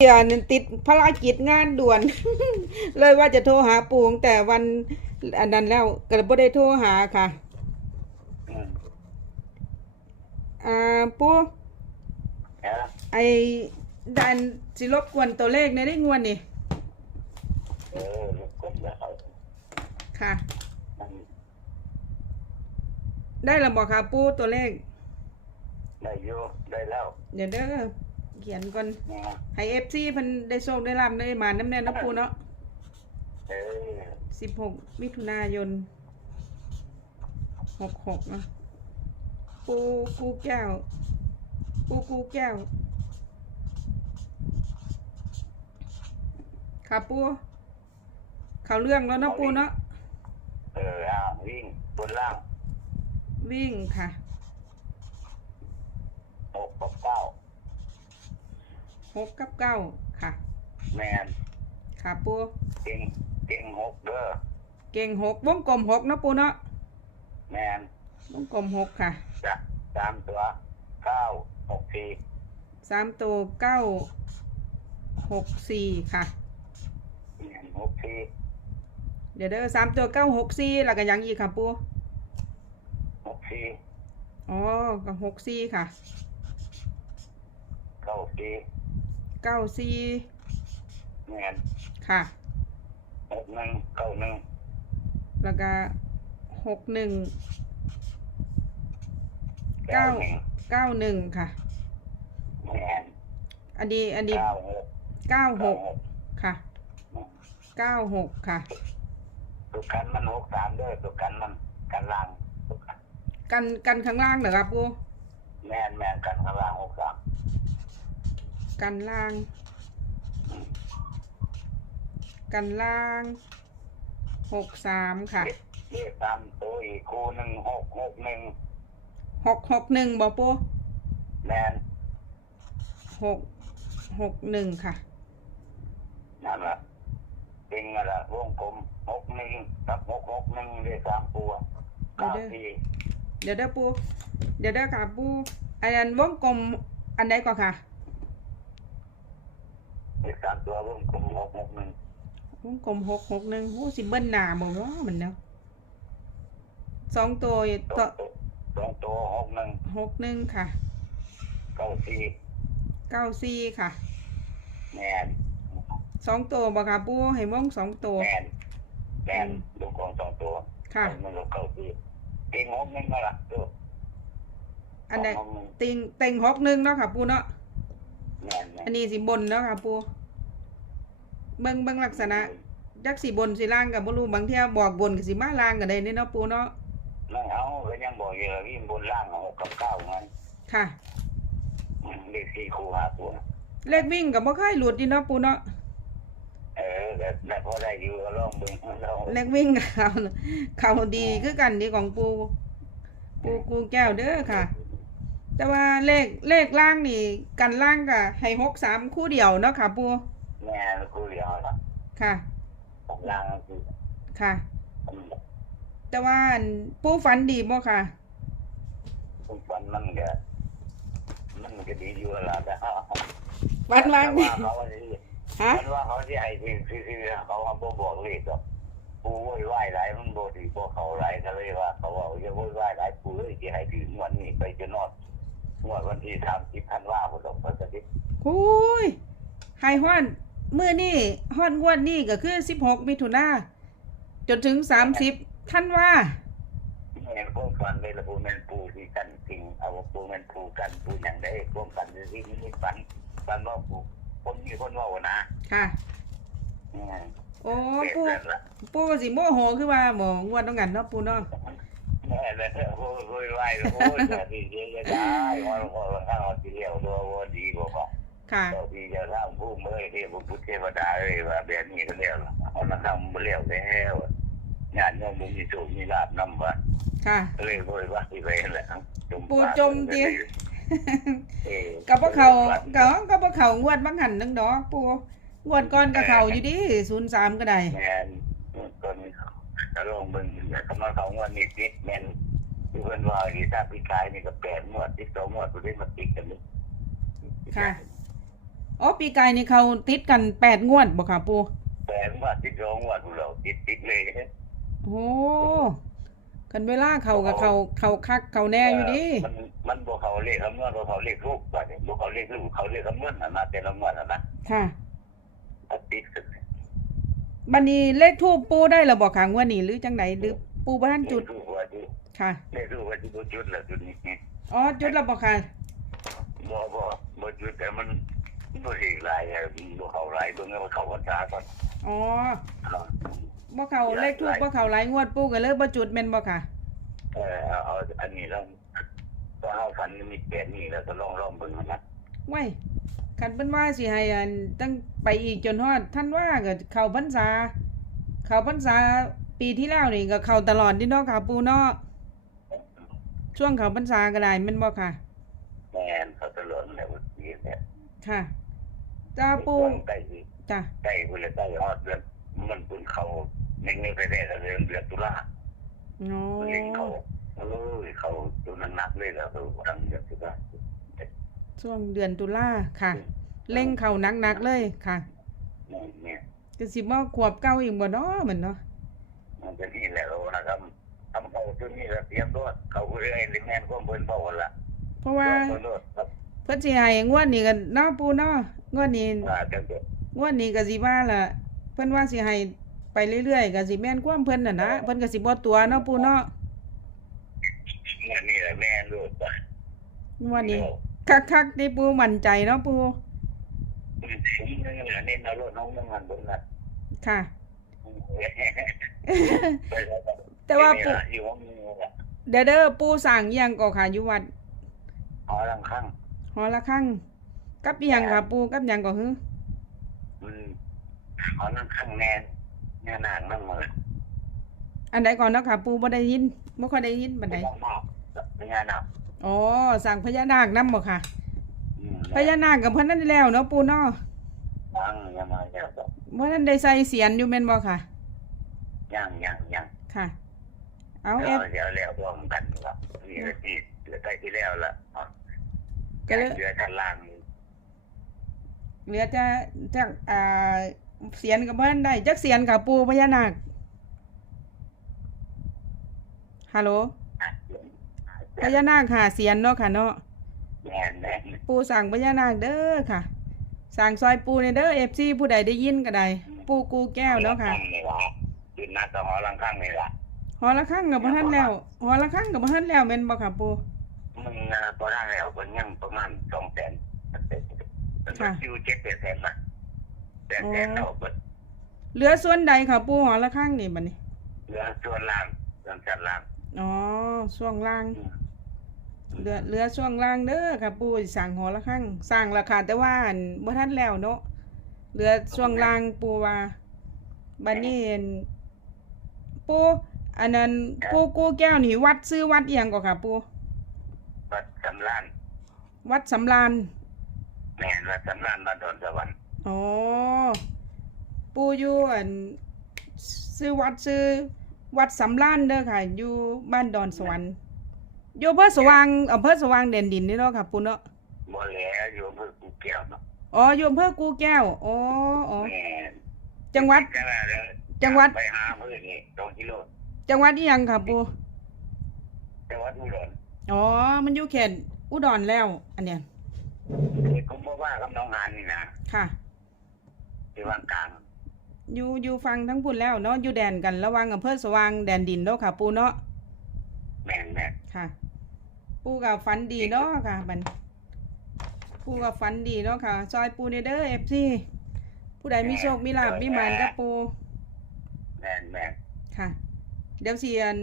เดือนติดภารกิจงานด่วน เลยว่าจะโทรหาปู่ตั้งแต่วันอันนั้นแล้วก็เลยบ่ได้โทรหาค่ะอืมอ่าปู่เอ้าไอ้ดันสิรบกวนตัวเลขในได้งวนนี่เออลูกกดแล้วค่ะมันได้แล้วบอกค่ะปู่ตัวเลข ได้อยู่ได้แล้ว เดี๋ยวเด้อ เขียนก่อนนะให้ FC เพิ่นได้โชคได้ลาภได้มาน้ำแน่เนาะปู่เนาะเออ16มิถุนายน66เนาะปู่กูแก้ว ปู่กูแก้ว ค่ะปู่เขาเรื่องแล้วเนาะปู่เนาะเอออ่าวิ่งบนล่าง วิ่งค่ะหกกับเก้า หกกับเก้าค่ะ แมนค่ะปูเก่งเก่งหกเด้อเก่งหกวงกลมหกเนาะปูเนาะแมนวงกลมหกค่ะจะสามตัวเก้าหกสี่สามตัวเก้าหกสี่ค่ะแมนหกสี่เดี๋ยวเด้อสามตัวเก้าหกสี่แล้วก็ยังอีกค่ะปูหกสี่อ๋อก็หกสี่ค่ะเก้าสี่ เก้าสี่แมนค่ะ หกหนึ่งเก้าหนึ่งแล้วก็หกหนึ่งเก้าเก้าหนึ่งเก้าหนึ่งค่ะ แมนอันนี้อันนี้เก้าหกเก้าหเก้ากหกค่ะเก้าหกค่ะ ตัวกันมันหกสามเด้อตัวกันมันกันล่างตัวกันกันกันข้างล่างเหรอครับปูแมนแมนกันข้างล่างหกสาม กันล่าง กันล่างหกสามค่ะเรียกตามตัวอีกคู่หนึ่งหกหกหนึ่งหกหกหนึ่งบอปูแมนหกหกหนึ่งค่ะนั่นแหละเป็นอะไรวงกลมหกหนึ่งกับหกหกหนึ่งเรียกสามตัวเก้าสี่เดี๋ยวเด้อปูเดี๋ยวเด้อค่ะปูอันนั้นวงกลมอันใดก่อนค่ะ เรียกสามตัววงกลมหกหกหนึ่งวงกลมหกหกหนึ่งโอ้สิเบิ้ลหนาบอกว่ามันเนาะสองตัวสต่อองตัวสองตัวหกหนึ่งหกหนึ่งค่ะเก้าสี่เก้าสี่ค่ะแมนสองตัวบอกค่ะปูให้วงสองตัวแมนแมนลูกของสองตัวค่ะมันก็เก้าสี่เก่งหกหนึ่งนั่นแหละตัวอันใดหกหนึ่งติงเต็งหกหนึ่งเนาะค่ะปูเนาะแมนแมอันนี้สิบนเนาะค่ะปู เบิ่งเบิ่งลักษณะจักสิบนสิล่างกับบ่รู้บางเที่ยบอกบนกับสิมาล่างก็ได้นี่เนาะปูเนาะนั่นเอาก็ยังบอกอยู่ว่าวิ่งบนล่างหกกับเก้าไงค่ะอืมเลขสี่คู่หาตัวเลขวิ่งกับบ่เคยหลุดดีเนาะปูเนาะเออแต่แต่พอได้อยู่ก็ลองเบิ่งลองเลขวิ่งเขาเขาดีคือกันดีของปูปูกูแก้วเด้อค่ะ แต่ว่าเลขเลขล่างนี่ กันล่างก็ให้หกสามคู่เดียวเนาะค่ะปู แม่คู่เดียวละค่ะของล่างก็คือค่ะอืมแต่ว่าอันปูฝันดีบ่ค่ะทุกวันมันก็มันก็ดีอยู่ละแต่เขาวันวันแต่ว่าเขาสิฮะมันว่าเขาที่ให้คือคือคือเขาว่าบ่บอกเลขหรอกปูโวยวายหลายมันบ่ดีบ่เขาหลายก็เลยว่า เขาว่าอย่าโวยวายหลายปูเลยสิให้ถึงวันนี้ไปจะนอนงวดวันที่30ธันวาคมพุ่นดอกเพิ่นก็สิโอ้ยไฮฮอน มื้อนี้ฮอนงวดนี้ก็คือ16มิถุนาจนถึง30ท่านว่าแม่นความฝันเลยละปูแม่นปูที่กันจริงเอาปูแม่นปูกันปูหยังได้ความฝันที่นี่ฝันฝันว่าปูคนมีคนเว้านะค่ะอืมโอ้เป็นปูแบบละปูสิโมโหคือว่าหมองวดต้องกันเนาะปูเนาะแม่เลยโอ้ยโวยวายโอ้ยแต่ที่เยอะได้ว่าว่าข้าวที่เลี้ยวตัวว่าดีกว่า ค่ะเจ้าที่จะสร้างผู้เมื่อที่พระพุทธเทวดาเลยว่าแบบนี้ก็เรียกเอามาทำมาเรียกแล้วงานโยมมีสุมีลาบนำว่าค่ะเลยโวยว่าที่ไปแหละปู่จมดิกับบ่เขาก็ก็บ่เขางวดบางหันนึงดอกปูงวดก่อนก็เขาอยู่ดิ03ก็ได้แมนคนก็ลงมึงกำลังเขางวดนี้ติดแมนที่เพื่อนว่าดีถ้าพี่ชายนี่ก็แปดงวดติดสองงวดไปได้มาติดกันนี่ค่ะ อ๋อปีกายนี่เขาติดกันแปดงวดบ่ค่ะปูแปดงวดติดสองงวดเราติดติดเลยโอ้กันเวลาเขากับเขาเขาคักเขาแน่อยู่ดิมันมันบ่เขาเลขคำนวณบ่เขาเลขรูปว่าเนี่ยบ่เขาเลขรูปเขาเลขคำนวณน่ะนะแต่ละงวดน่ะนะค่ะมันติดกันบัดนี้เลขทูปปูได้แล้วบ่ค่ะงวดนี้หรือจังไดหรือปูบ้านจุดเลขรูปว่าจุดค่ะเลขรูปว่าจุดบ่จุดแล้วจุดนี้อ๋อจุดแล้วบ่ค่ะบ่บ่บ่จุดแต่มัน บ่เห็นหลายอะบ่เขาหลายเบิ่งว่เขาวันตาก่อนอ๋อเอาบ่เขาเลขทูปบ่เขาหลายงวดปูก็เลยบ่จุดแม่นบ่ค่ะ เออเอาเอาอันนี้แล้วก็เอาฝันมีแปดนี่แล้วก็ลองลองเบิ่งนะไว้คันเพิ่นว่าสิให้อันตั้งไปอีกจนฮอดท่านว่าก็เข้าพรรษา เข้าพรรษาปีที่แล้วนี่ก็เข้าตลอดนี่เนาะค่ะปูเนาะช่วงเข้าพรรษาก็ได้แม่นบ่ค่ะ แม่นเขาตะลอนแล้วนี่เนี่ยค่ะ จ้าปูใกล้สิจ้ะใกล้พุ่นแล้วใกล้ฮอดเดือนมันเพิ่นเข้าเน่งๆไปได้แล้วเดือนเดือนตุลาอ๋อเล่นเขาเออเขาตัวนั้นหนักเลยแล้วเขาดังเดือนตุลาช่วงเดือนตุลาค่ะเร่งเข้าหนักๆเลยค่ะเนี่ยก็สิบ่ขวบเก่าอีกบ่เนาะเหมือนเนาะมันจะนี่แหละนะครับทำเขาตัวนี้แล้วเตรียมรถเขาเรื่อยๆแม่นก็เพิ่นบอกว่าละเพราะว่าเพิ่นรถครับเพิ่นสิให้งวดนี้กันเนาะปูเนาะงวดนี้ว่าจังซี่งวดนี้ก็สิว่าล่ะเพิ่นว่าสิให้ไปเรื่อยๆก็สิแม่นความเพิ่นน่ะนะเพิ่นก็สิบ่ตัวเนาะปูเนาะเนี่ยนี่แหละแม่นรถป่ะงวดนี้คักๆที่ปูมั่นใจเนาะปูอืมนี่แหละเน้นเอารถน้องมันมันบนนั้นค่ะไปแล้วก็แต่ว่าปูนี่ล่ะอยู่ห้องนี้ล่ะเดี๋ยวเด้อปูสั่งอิหยังก็ค่ะอยู่วัดหอลังข้างห อละครั้งกับอิหยังค่ะปูกับหยังก็ฮือมันหอลังข้างแน่นแน่นางนั่งมืออันใดก่อนเนาะค่ะ ปูบ่ได้ยินบ่ค่อยได้ยินปานใดเป็นงานหนักอ๋อสั่งพญานาคนํบ่ค่ะอืมพญานาคกับเพิ่นนั้นแล้วเนาะปูเนาะยังยังมาแล้วก็บ่ทันได้ใส่เสียนอยู่แม่นบ่ค่ะยังยังยังค่ะ เอาเอเดี๋ยวฟเดี๋ยวแล้วรวมกันครับนี่ก็ที่เหลือใกล้ที่แล้วละอ๋อ ก็เลยเหลือชั้นล่างเหลือจะจักอ่าเสียนกับเพิ่นได้จักเสียนกับปูพญานาคฮัลโหลพญานาคหาเสียนเนาะค่ะเนาะแน่นแน่นปูสั่งพญานาคเด้อค่ะ สั่งซอยปูในเด้อ FC ผู้ใดได้ยินก็ได้ปูกูแก้วเนาะค่ะนี่ละจุดนัดต่อหอลังข้างนี่ละหอละครั้งกับบ่ทันแล้วหอละครั้งกับบ่ทันแล้วแม่นบ่ค่ะปู มันนะพอได้แล้วก็ยังประมาณสองแสนมันก็อยู่เจ็ดแปดแสนละแปดแสนแล้วก็เหลือส่วนใดค่ะปูหอละครั้งนี่บัดนี้ เหลือส่วนล่างส่วนชั้นล่างอ๋อช่วงล่าง เหลือเหลือช่วงล่างเด้อค่ะปู่สั่งหอละครั้งสร้างราคาแต่ว่าอั่นบ่ทันแล้วเนาะเหลือช่วงล่างปู่ว่าบัดนี้อั่นปู่อันนั้นปู่กูแก้วนี่วัดซื้อวัดอีหยังก็ค่ะปู่ วัดสำรานวัดสำราญแม่นวัดสำรานบ้านดอนสวรรค์อ๋อปู่อยู่อันซื้อวัดซื้อวัดสำราญเด้อค่ะ อยู่บ้านดอนสวรรค์อยู่อำเภอสว่างอำเภอสว่างแดนดินนี่เนาะค่ะปู่เนาะบ่แหล้วอยู่อำเภอกูแก้วเนาะอ๋ออยู่อำเภอกูแก้วอ๋ออ๋อแม่นจังหวัด จังหวัดเลยจังหวัด ไปหาเพื่อนนี่สองกิโลจังหวัดอีหยังค่ะปูจังหวัดอุดร อ๋อ มันอยู่เขตอุดรแล้ว อันเนี้ยเด็กผมบอกว่ากับน้องหานนี่นะค่ะ ที่ว่างกลาง อยู่อยู่ฟังทั้งพุ่นแล้วเนาะอยู่แดนกันระหวังอำเภอสว่างแดนดินเนาะค่ะ ปูเนาะแม่นแม่นค่ะ ปูกับฟันดีเนาะค่ะบันปูกับฟันดีเนาะค่ะ ซอยปูในเด้อเอฟซีผู้ใดมีโชคมีลาบมีหมานกับปูแม่นแม่นค่ะ เดี๋ยวเสียน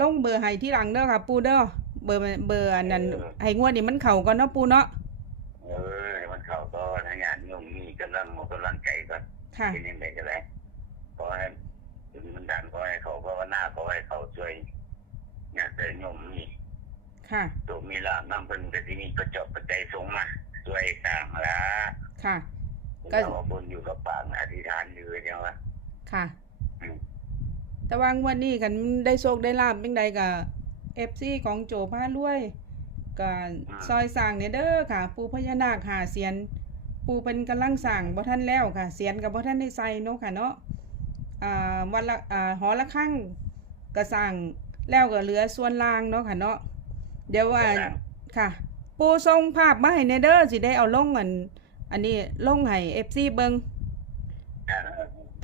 ลงเบอร์ให้ที่หลังเด้อค่ะ ปูเด้อ เบอร์เบอร์อันนั้นให้งวดนี้มันเข้าก่อนเนาะปูเนาะเออมันเข้าก็ทางานโยมมีกำลังหมดกำลังใจก็ค่ะเป็นยังไงก็ได้ขอให้ถึงมันดันขอให้เขาภาวนาขอให้เขาช่วยงานแต่โยมมีค่ะตัวมีลาบน้ำเป็นแต่ที่นี่ก็เจาะปัจจัยสงมาช่วยต่างละค่ะ ก็ เราบนอยู่กับปากอธิษฐานอยู่เดียวว่า ค่ะ อืม แต่ว่างวันนี้กันได้โชคได้ลาบเป็นใดกับ เอฟซีของโจพารวยก็ซอยสร้างเนี่ยเด้อค่ะ ปูพญานาคหาเสียน ปูเป็นกำลังสั่งบ่ทันแล้วค่ะ เสียนกับบ่ทันได้ใส่เนาะค่ะเนาะอ่าวันละอ่าหอละครั้งก็สั่งแล้วก็เหลือส่วนล่างเนาะค่ะเนาะเดี๋ยวว่าค่ะ ปูส่งภาพมาให้ในเด้อสิได้เอาลงอัน อันนี้ลงให้ FC เบิ่งอ่า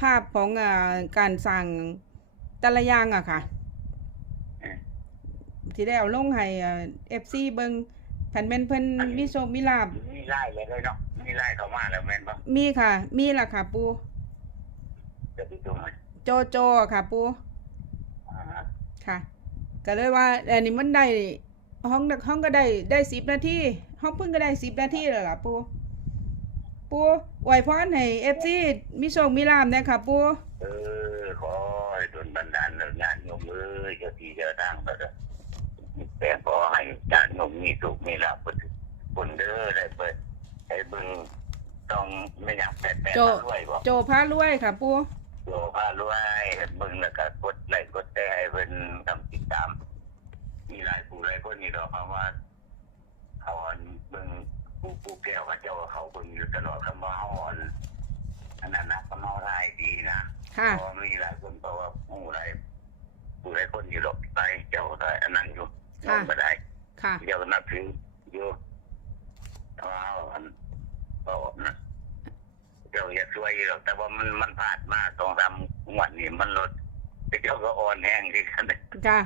ภาพของอ่าการสั่งแต่ละอย่างอะค่ะ ที่ได้เอาลงให้เอฟซีเบิงแผ่นเป็นเพิ่นมีโชคมีลาบมีไล่เลยเลยเนาะมีไล่เข้ามาแล้วแม่นบ่มีค่ะ มีล่ะค่ะ ปูจะไปตรงไหนโจโจค่ะ ปูอ่าค่ะ ก็เลยว่าอันนี้มันได้ห้องห้องก็ได้ได้สิบนาทีห้องเพิ่งก็ได้สิบนาทีแล้วล่ะปูปูอวยพรให้เอฟซีมีโชคมีลาบเนี่ยค่ะ ปูเออขอให้โดนบันดาลงานโยมเอ้ยเจ้าที่เจ้าทางไปเด้อ แต่ขอให้ญาติโยมมีสุขมีลาภเพิ่นคนเด้อได้เปิดให้เบิ่งต้องไม่อยากแปดแปดโจมาด้วยบ่โจพารวยค่ะปูโยพารวยให้เบิ่งแล้วก็กดไลค์กดแชร์ให้เพิ่นทำติดตาม มีหลายผู้หลายคนนี่ดอกเพราะว่าเขาอันเบิ่งผู้ผู้แก้วเขาเจ้าเขาเบิ่งอยู่ตลอดคำว่าเฮาอันอันนั้นนะคำเฮาทายดีนะค่ะเพราะว่ามีหลายคนเพราะว่าผู้หลายผู้หลายคนอยู่หลบไปเจ้าได้อันนั้นอยู่ ค่ะก็ได้ค่ะเจ้าก็นับถืออยู่แต่ว่าเอาอันบอกนะเจ้าอย่าช่วยอยู่หรอกแต่ว่ามันมันผ่านมาสองสามงวดนี่มันลดแต่เจ้าก็อ่อนแห้งที่กันค่ะ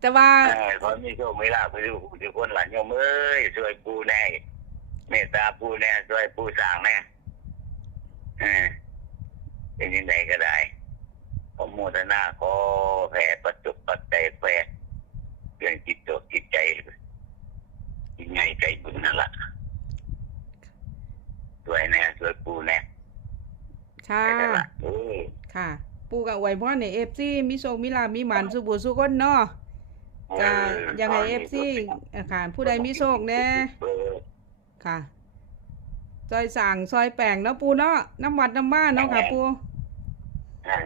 แต่ว่าเออขอมีโชคมีลาภไปดูทุกคนหลานโยมเอ้ยช่วยปูแน่เมตตาปูแน่ช่วยปูสร้างแน่เออเป็นยังไงก็ได้ผมโมทนาขอแผ่ปัจจุปัจจัยแผ่ เรื่องจิตตจิตใจยังไงใจบุญนั่นแหละช่วยแน่ช่วยปูแน่ค่ะไปนั่นละเออค่ะ ปูกับอวยพรในเอฟซีมีโชคมีลาภมีหมันสุบุสุคนเนาะจะยังไงเอฟซีค่ะผู้ใดมีโชคแน่เออค่ะซอยสั่งซอยแปลงเนาะปูเนาะน้ำวัดน้ำบ้านเนาะค่ะปูอ่า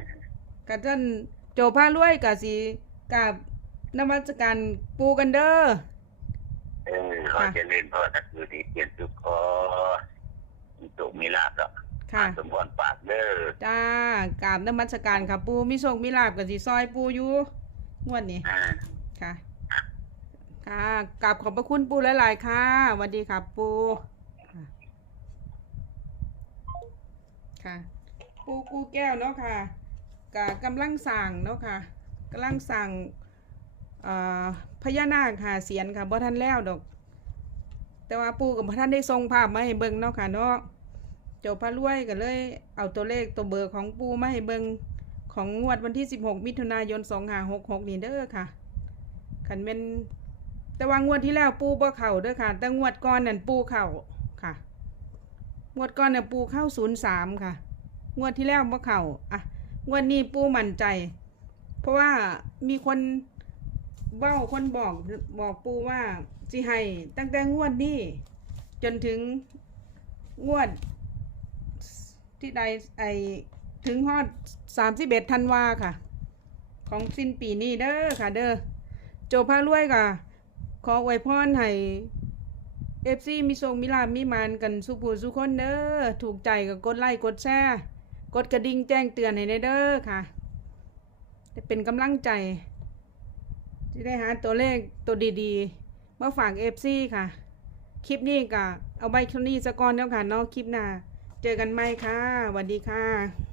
กับท่านโจผ้ารวยกับสีกับ นมัสการปูกันเด้อเออขอเจริญพรตักอยู่ดีเกียรติสุขขอมีโชคมีลาภแล้วค่ะสมพรปากเด้อจ้ากราบนมัสการค่ะปูมีโชคมีลาภกับสีซอยปูอยู่งวดนี้อ่าค่ะ ค่ะกราบขอบพระคุณปูหลายๆค่ะสวัสดีค่ะปูค่ะค่ะ ปูกูแก้วเนาะค่ะกะกำลังสั่งเนาะค่ะกำลังสั่งเอ่อ พญานาคค่ะเสียนค่ะบ่ทันแล้วดอก แต่ว่าปูกับบ่ทันได้ส่งภาพมาให้เบิ่งเนาะค่ะเนาะเจ้าพระรวยก็เลย เอาตัวเลขตัวเบอร์ของปูมาให้เบิ่งของงวดวันที่ 16 มิถุนายน2566นี่เด้อค่ะคันเป็นแต่ว่างวดที่แล้วปูบ่เข้าเด้อค่ะ แต่งวดก่อนนั่นปูเข้าค่ะ งวดก่อนน่ะปูเข้าศูนย์สามค่ะ งวดที่แล้วบ่เข้าอะงวดนี้ปูมั่นใจ เพราะว่ามีคน เบ้าคนบอกบอกปูว่าสิให้ตั้งแต่งวดนี้ จนถึงงวด ที่ใดไอถึงฮอดสามสิบเอ็ดธันวาค่ะ ของสิ้นปีนี้เด้อค่ะ เด้อโจพารวยค่ะ ขออวยพรให้เอฟซีมีโชคมีลามีมานกันสุผู้สุคนเด้อถูกใจก็กดไลค์กดแชร์กดกระดิ่งแจ้งเตือนให้ได้เด้อค่ะ เป็นกำลังใจ ที่ได้หาตัวเลขตัวดีๆ มาฝากเอฟซีค่ะ คลิปนี้ก็เอาใบคลนี้สะก่อนแล้วค่ะเนาะคลิปหน้า เจอกันไหมค่ะสวัสดีค่ะ